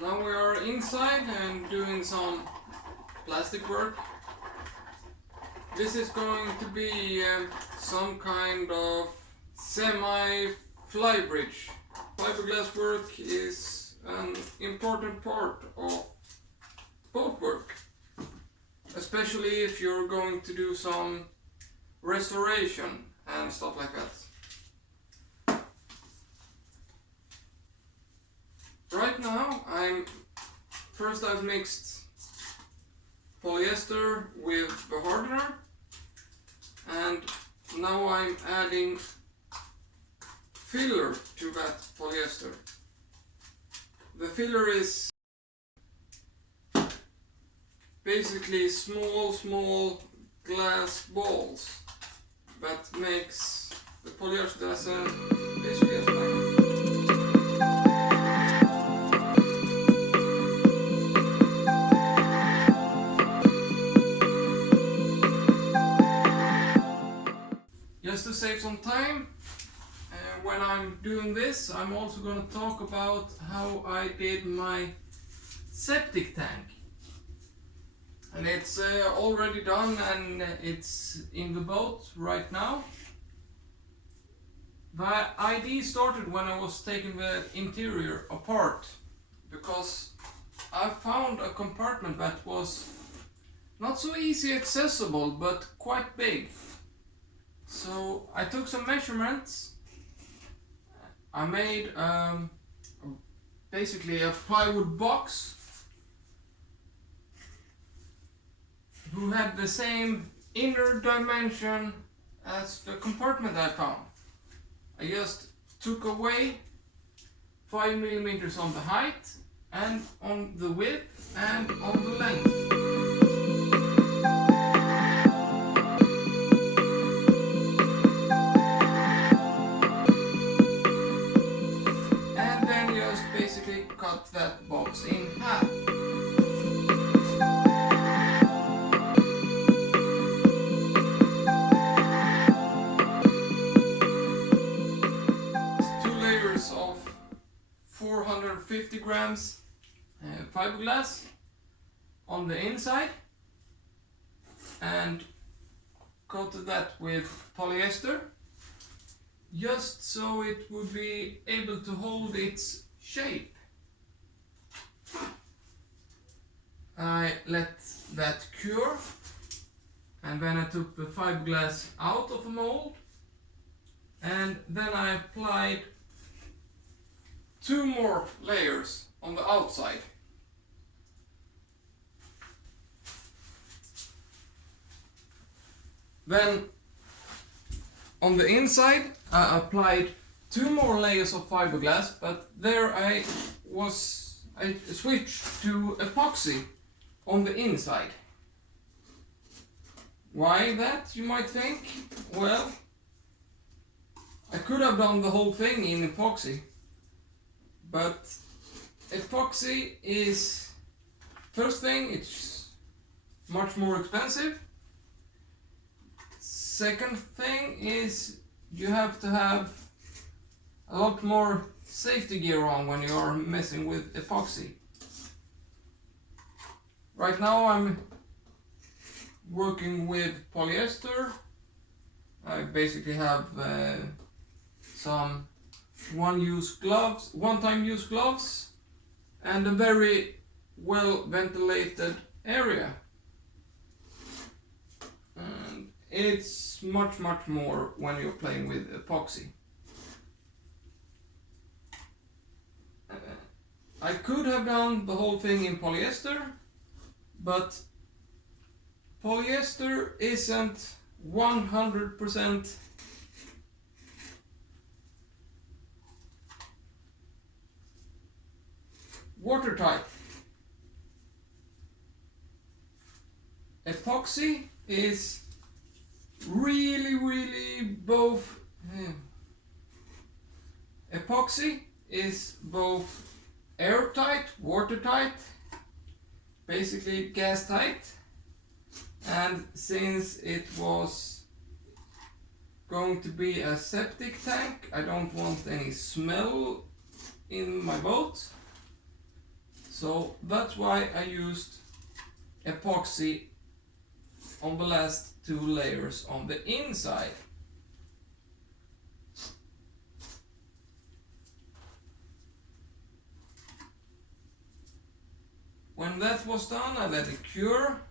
Now we are inside and doing some plastic work. This is going to be some kind of semi-fly bridge. Fiberglass work is an important part of boat work, especially if you're going to do some restoration and stuff like that. Right now I've mixed polyester with the hardener, and now I'm adding filler to that polyester. The filler is basically small glass balls that makes the polyester as basically as magnet. Just to save some time, when I'm doing this, I'm also going to talk about how I did my septic tank. And it's already done and it's in the boat right now. The idea started when I was taking the interior apart, because I found a compartment that was not so easy accessible but quite big. So I took some measurements. I made basically a plywood box who had the same inner dimension as the compartment I found. I just took away 5 millimeters on the height and on the width and on the length. Cut that box in half. Two layers of 450 grams fiberglass on the inside, and coated that with polyester, just so it would be able to hold its shape. I let that cure, and then I took the fiberglass out of the mold, and then I applied 2 more layers on the outside. Then on the inside I applied 2 more layers of fiberglass, but there I switched to epoxy on the inside. Why that, you might think? Well, I could have done the whole thing in epoxy, but epoxy is, first thing, it's much more expensive. Second thing is you have to have a lot more safety gear on when you are messing with epoxy. Right now I'm working with polyester. I basically have some one-time use gloves, and a very well ventilated area. And it's much more when you're playing with epoxy. I could have done the whole thing in polyester, but polyester isn't 100% watertight. Epoxy is really both epoxy is both airtight, watertight, basically gas tight, and since it was going to be a septic tank, I don't want any smell in my boat, So that's why I used epoxy on the last 2 layers on the inside. When that was done, I let it cure.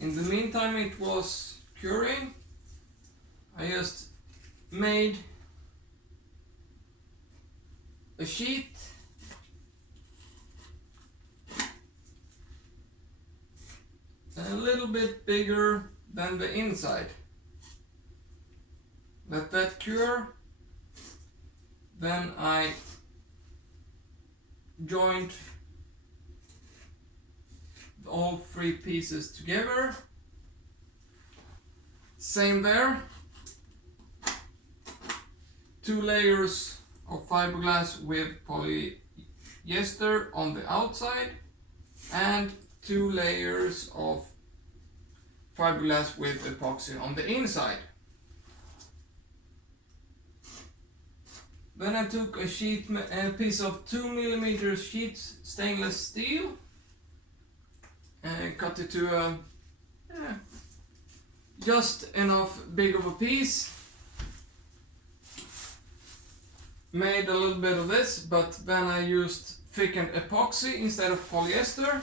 In the meantime it was curing, I just made a sheet a little bit bigger than the inside. Let that cure. Then I joined all 3 pieces together. Same there. 2 layers of fiberglass with polyester on the outside and 2 layers of fiberglass with epoxy on the inside. Then I took a piece of 2mm sheet stainless steel and cut it to just enough big of a piece. Made a little bit of this, but then I used thickened epoxy instead of polyester.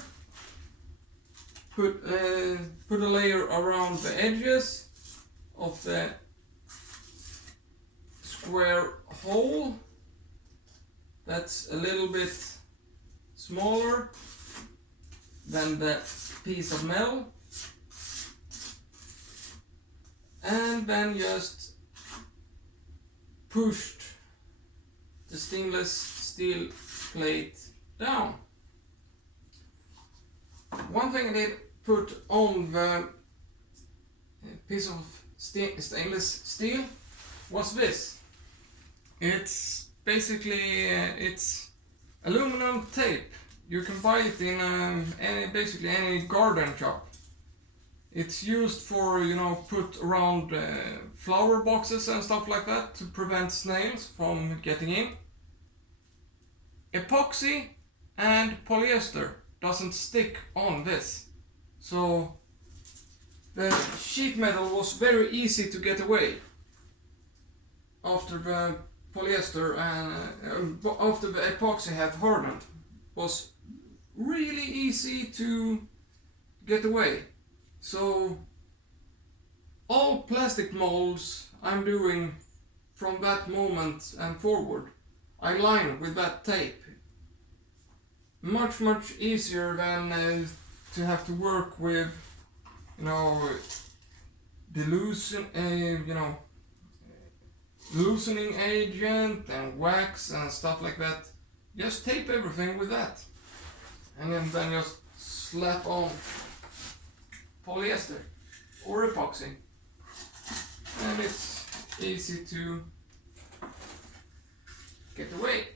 Put a layer around the edges of the square hole that's a little bit smaller than the piece of metal, and then just pushed the stainless steel plate down. One thing I did put on the piece of stainless steel was this. It's basically it's aluminum tape. You can buy it in basically any garden shop. It's used for, put around flower boxes and stuff like that to prevent snails from getting in. Epoxy and polyester doesn't stick on this, so the sheet metal was very easy to get away after the polyester and after the epoxy had hardened. Was really easy to get away. So all plastic molds I'm doing from that moment and forward, I line with that tape. Much easier than to have to work with, loosening agent and wax and stuff like that. Just tape everything with that, and then just slap on polyester or epoxy, and it's easy to get away.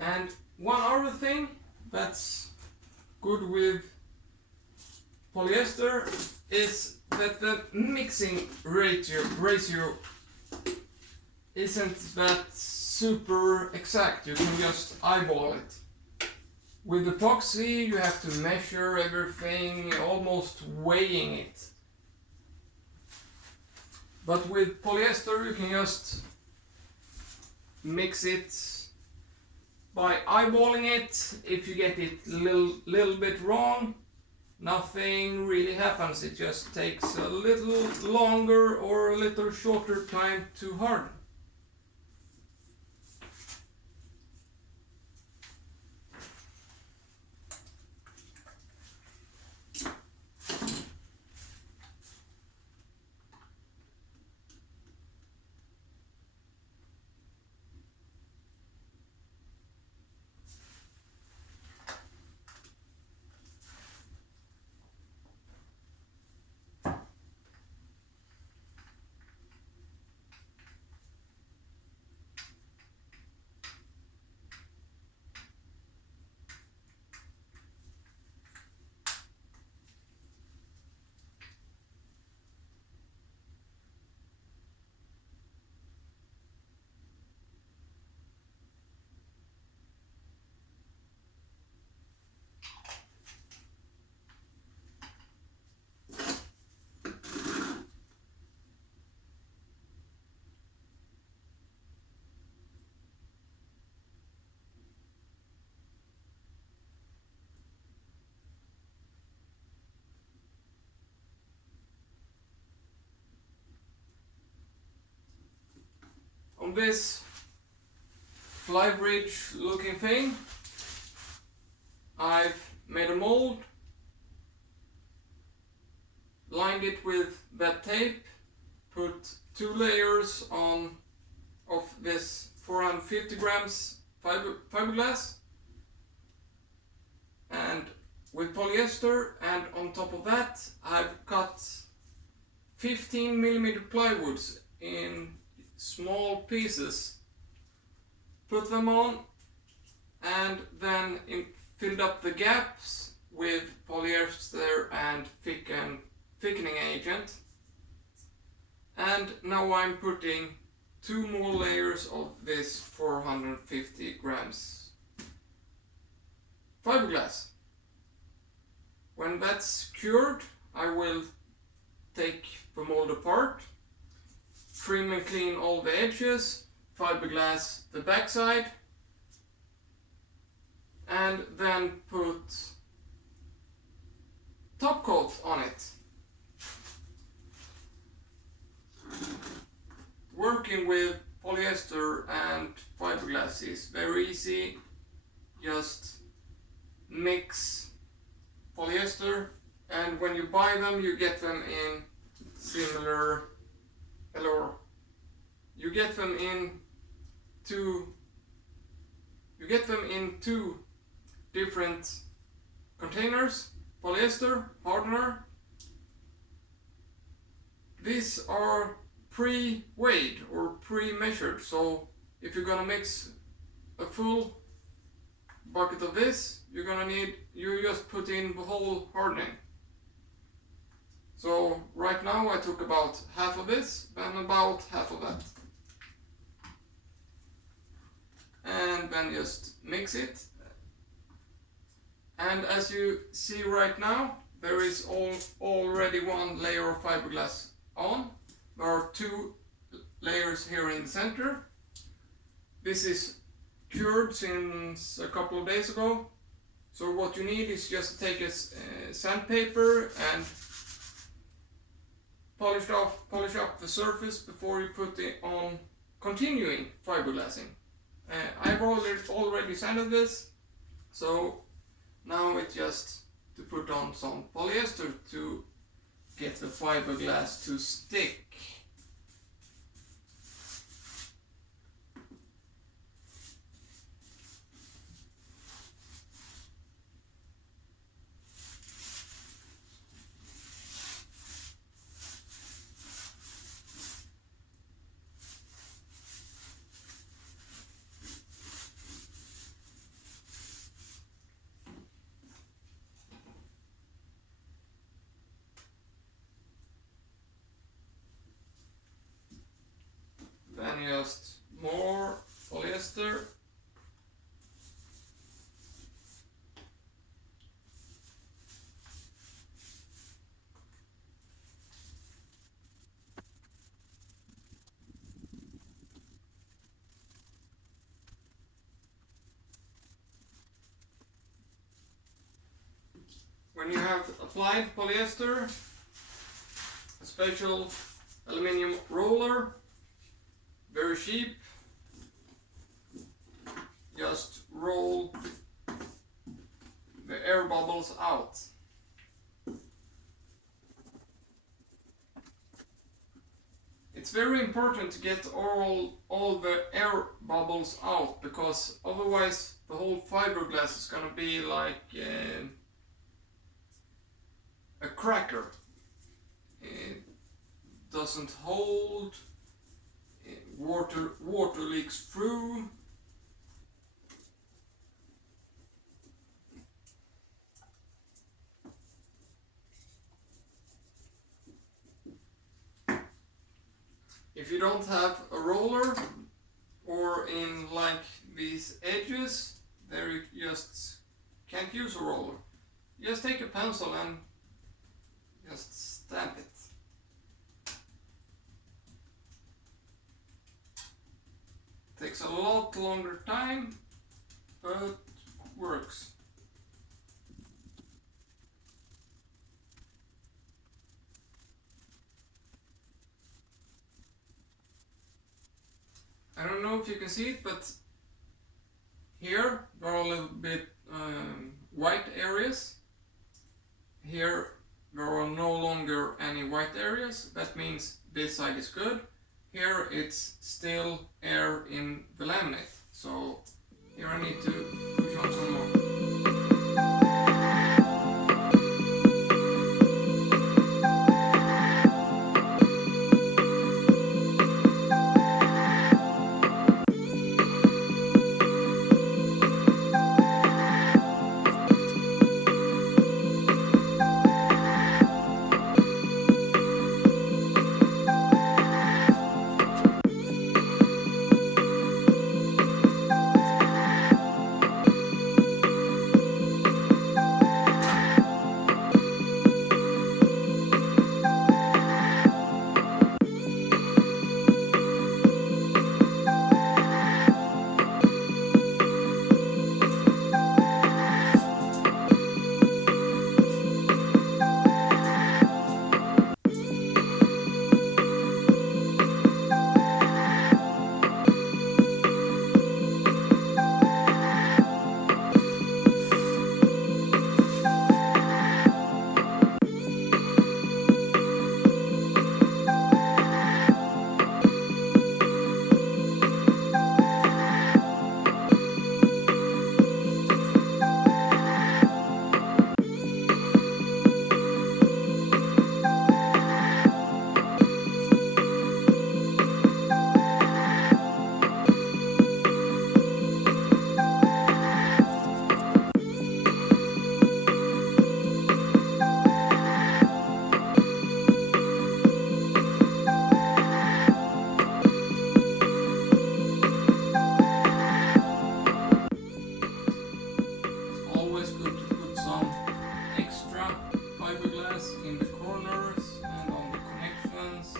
And one other thing that's good with polyester is that the mixing ratio isn't that super exact. You can just eyeball it. With epoxy you have to measure everything, almost weighing it. But with polyester you can just mix it by eyeballing it. If you get it little bit wrong, nothing really happens. It just takes a little longer or a little shorter time to harden. this flybridge looking thing, I've made a mold, lined it with that tape, put 2 layers on of this 450 grams fiberglass and with polyester, and on top of that I've cut 15mm plywoods in small pieces, put them on, and then filled up the gaps with polyester and thickening agent. And now I'm putting 2 more layers of this 450 grams fiberglass. When that's cured, I will take the mold apart, trim and clean all the edges, fiberglass the backside, and then put top coat on it. Working with polyester and fiberglass is very easy. Just mix polyester, and when you buy them you get them in similar, or you get them in two different containers. Polyester, hardener. These are pre-weighed or pre-measured, so if you're gonna mix a full bucket of this, you just put in the whole hardening. So right now I took about half of this and about half of that, and then just mix it. And as you see right now, there is already 1 layer of fiberglass on. There are 2 layers here in the center. This is cured since a couple of days ago. So what you need is just take a sandpaper and polish up the surface before you put it on continuing fiberglassing. I've already sanded this, so now it's just to put on some polyester to get the fiberglass to stick. Then just more polyester. When you have applied polyester, a special aluminium roller, very cheap, just roll the air bubbles out. It's very important to get all the air bubbles out, because otherwise the whole fiberglass is gonna be like a cracker. It doesn't hold. Water leaks through. If you don't have a roller, or in like these edges, there you just can't use a roller. Just take a pencil and just stamp it. Takes a lot longer time, but works. I don't know if you can see it, but here there are a little bit white areas. Here there are no longer any white areas. That means this side is good. Here it's still air in the laminate. So here I need to push on some more. Always good to put some extra fiberglass in the corners and on the connections.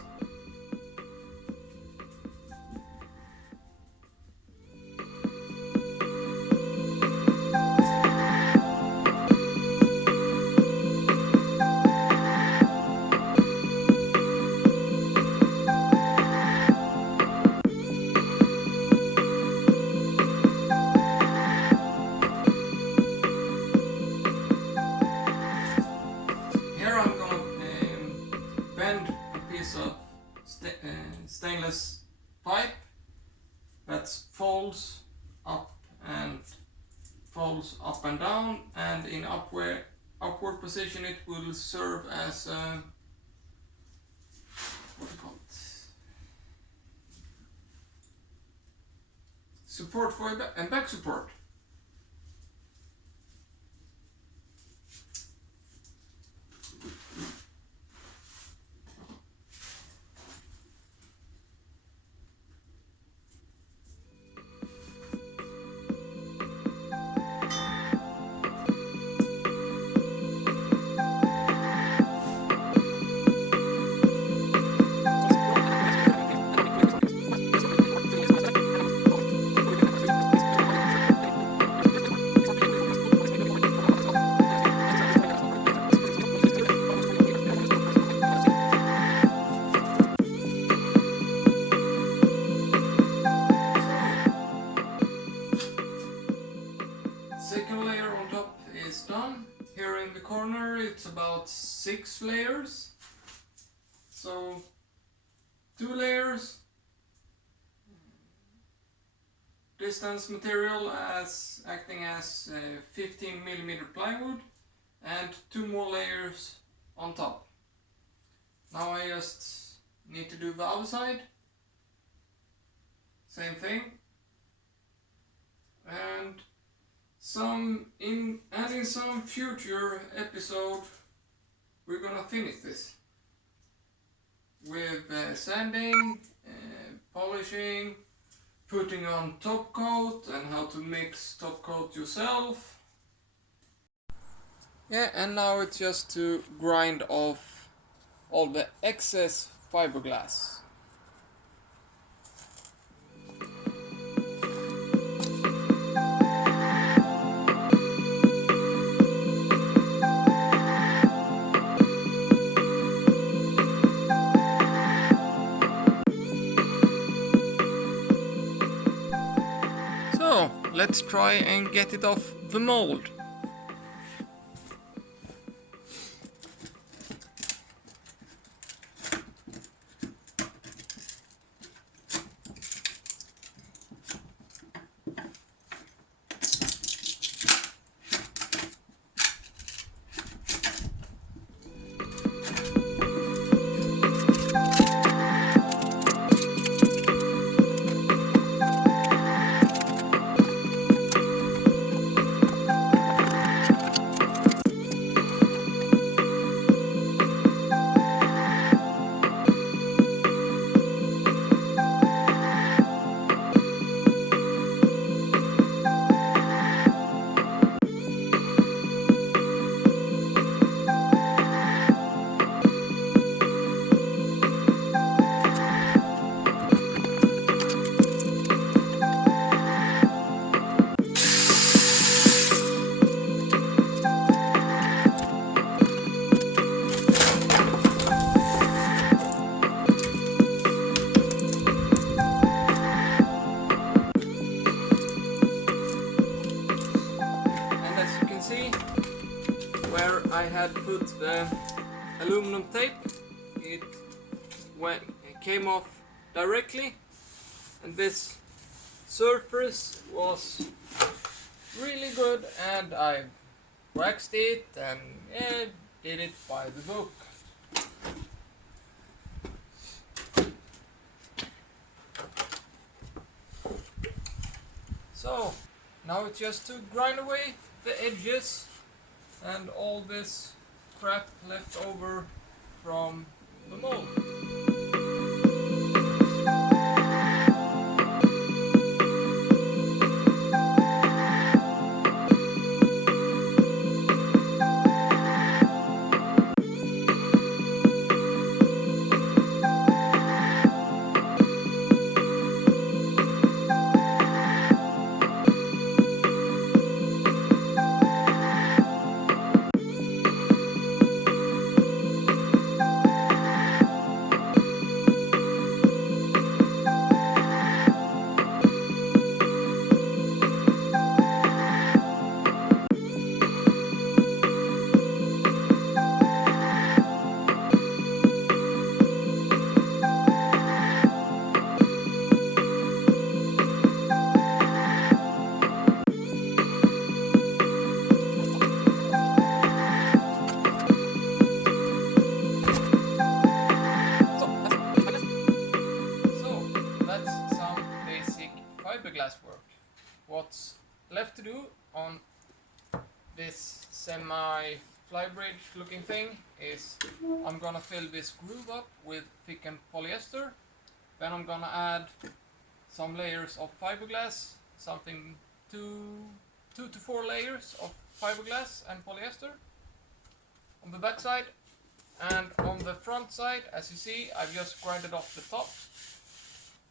Stainless pipe that folds up and down, and in upward position it will serve as a, what do you call it, support for and back support. Second layer on top is done. Here in the corner it's about 6 layers. So 2 layers distance material as acting as 15mm plywood, and 2 more layers on top. Now I just need to do the other side. Same thing. And in some future episode we're gonna finish this with sanding, polishing, putting on top coat, and how to mix top coat yourself. Yeah, and now it's just to grind off all the excess fiberglass. So let's try and get it off the mold. Where I had put the aluminum tape, it came off directly, and this surface was really good, and I waxed it and did it by the book. So now it's just to grind away the edges and all this crap left over from the mold. Fiberglass work. What's left to do on this semi flybridge looking thing is I'm gonna fill this groove up with thickened polyester. Then I'm gonna add some layers of fiberglass, something two to 4 layers of fiberglass and polyester on the back side, and on the front side, as you see, I've just grinded off the top.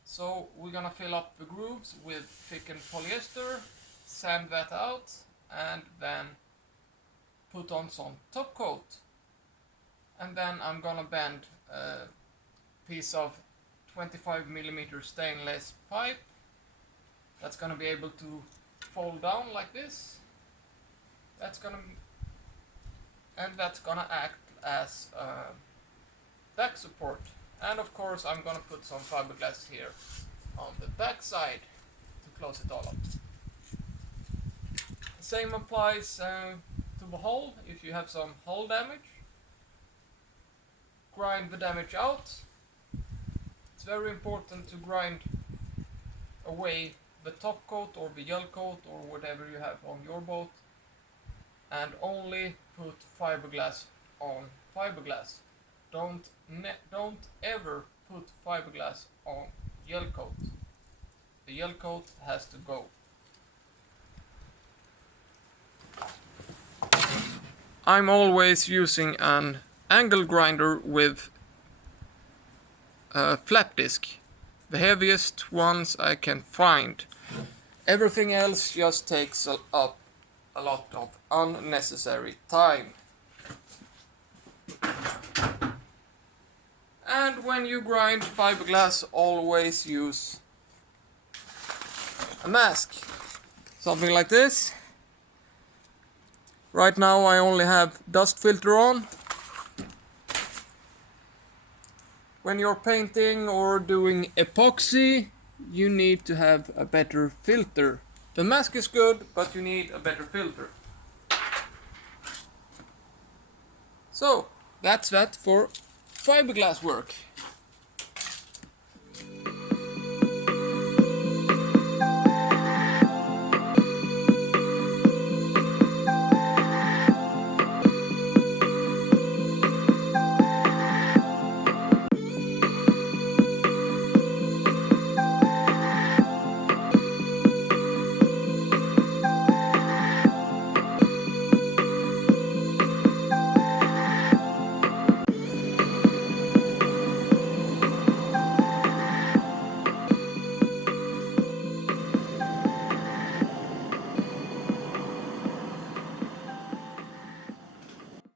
So we're gonna fill up the grooves with thickened polyester, sand that out, and then put on some top coat. And then I'm gonna bend a piece of 25mm stainless pipe that's gonna be able to fold down like this. That's gonna act as a back support. And of course I'm gonna put some fiberglass here on the back side to close it all up. The same applies to the hull. If you have some hull damage, grind the damage out. It's very important to grind away the top coat or the gel coat or whatever you have on your boat, and only put fiberglass on fiberglass. Don't ever put fiberglass on gel coat. The gel coat has to go. I'm always using an angle grinder with a flap disc, the heaviest ones I can find. Everything else just takes up a lot of unnecessary time. And when you grind fiberglass, always use a mask. Something like this. Right now I only have dust filter on. When you're painting or doing epoxy, you need to have a better filter. The mask is good, but you need a better filter. So, that's that for fiberglass work.